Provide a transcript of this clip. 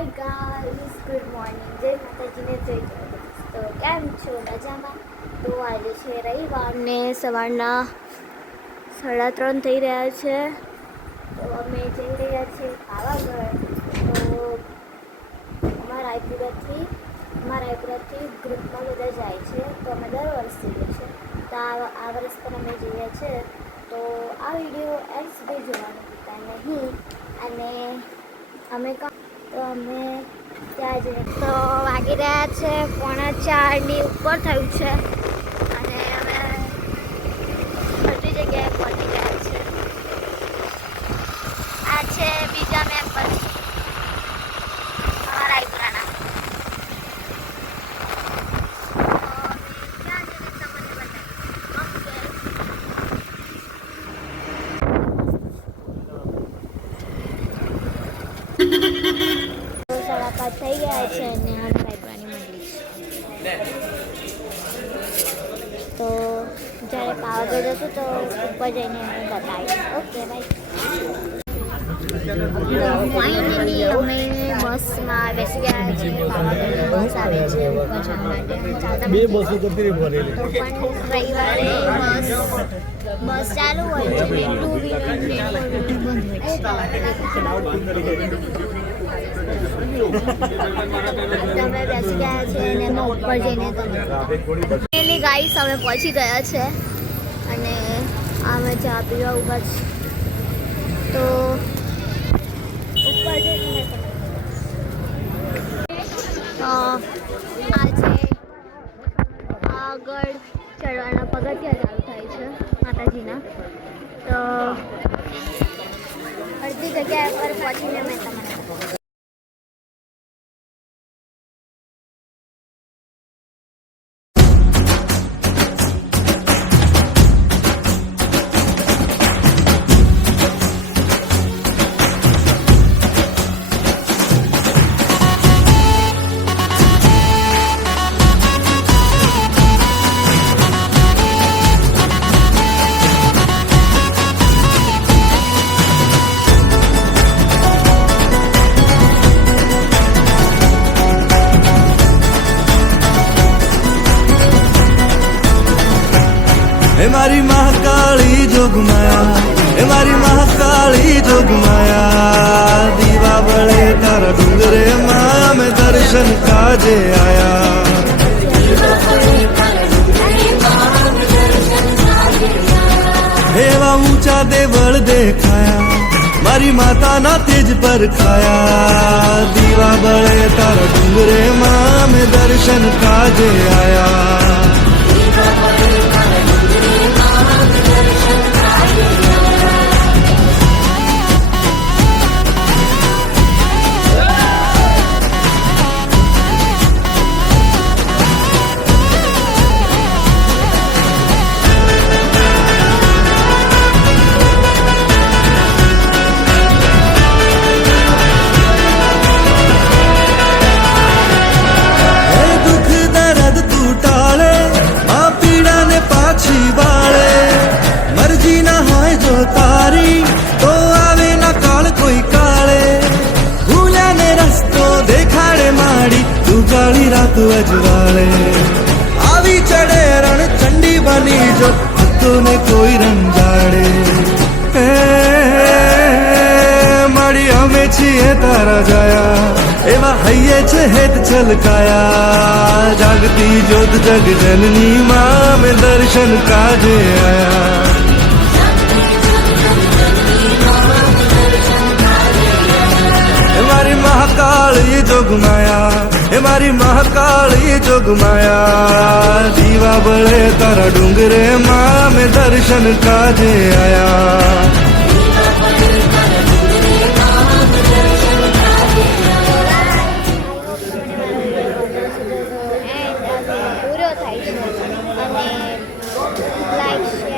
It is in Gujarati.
હાય ગાઈસ, ગુડ મોર્નિંગ, જય માતાજીને જય જગન્નાથ. તો કેમ છો? મજામાં? તો આજે છે રવિવાર ને સવારના 3:30 થઈ રહ્યા છે. તો અમે જઈ રહ્યા છીએ પાવાગઢ. તો અમારા આઈપુરાથી ગ્રુપમાં બધા જાય છે. તો અમે દર વર્ષે જઈએ છીએ. તો આ વર્ષ પણ અમે જઈએ છીએ. તો આ વિડીયો એન્ડ સુધી જોવાનું ભૂલતા નહીં. અને અમે ત્યાં જઈએ તો વાગી રહ્યા છે 3:45 ઉપર થયું છે. અને હવે બધી જગ્યાએ પહોંચી ગયા છે. આ છે બીજા મેમ્બર અમારા આઈપરાના. થઈ ગયા છે અને આ રાયપુરાની મંડળી છે. તો જ્યારે પાવાગઢ હતું તો ઉપર જઈને અમે બતાવીશ. Okay bye. ફાઇનલી અમે બસમાં બેસી ગયા છીએ. પાવાગઢની બસ આવે છે ઉપર જવા માટે. બે બસો તો પણ રવિવારે બસ ચાલુ હોય છે ને 2 વ્હીલર બંધ હોય છે. અમે બેસી ગયા છે અને એમાં ઉપર જઈને ફાઇનલી ગાઈસ અમે પહોંચી ગયા છે અને અમે ચા પીવા ઊભા છે. તો ઉપર જઈને આજે આગળ ચડવાના પગથિયા ચાલુ થાય છે માતાજીના. તો અડધી જગ્યા પર પહોંચીને મેં તમને हे मारी महाकाली जोगमाया, हे मारी महाकाली जोगमाया, दीवा बड़े तारा डूंगरे माँ में दर्शन काजे आया. एवा ऊंचा देवल देखाया, मारी माता ना तेज पर खाया, दीवा बड़े तारा डूंगरे माँ में दर्शन काजे आया. अजवाले आवी चढ़े रण चंडी बनी जो भक्तों ने कोई रंजाड़े. माड़ी हमें छे तारा जाया एवा हइये छे हेत छलकाया, जागती ज्योत जग जननी माँ में दर्शन काजे आया. मारी महाकाली जोगमाया, हे मारी महाकाली जोगमाया, दीवा बड़े तारा डूंगरे माँ में दर्शन काजे आया. પૂરો થાય છે અને લાઈક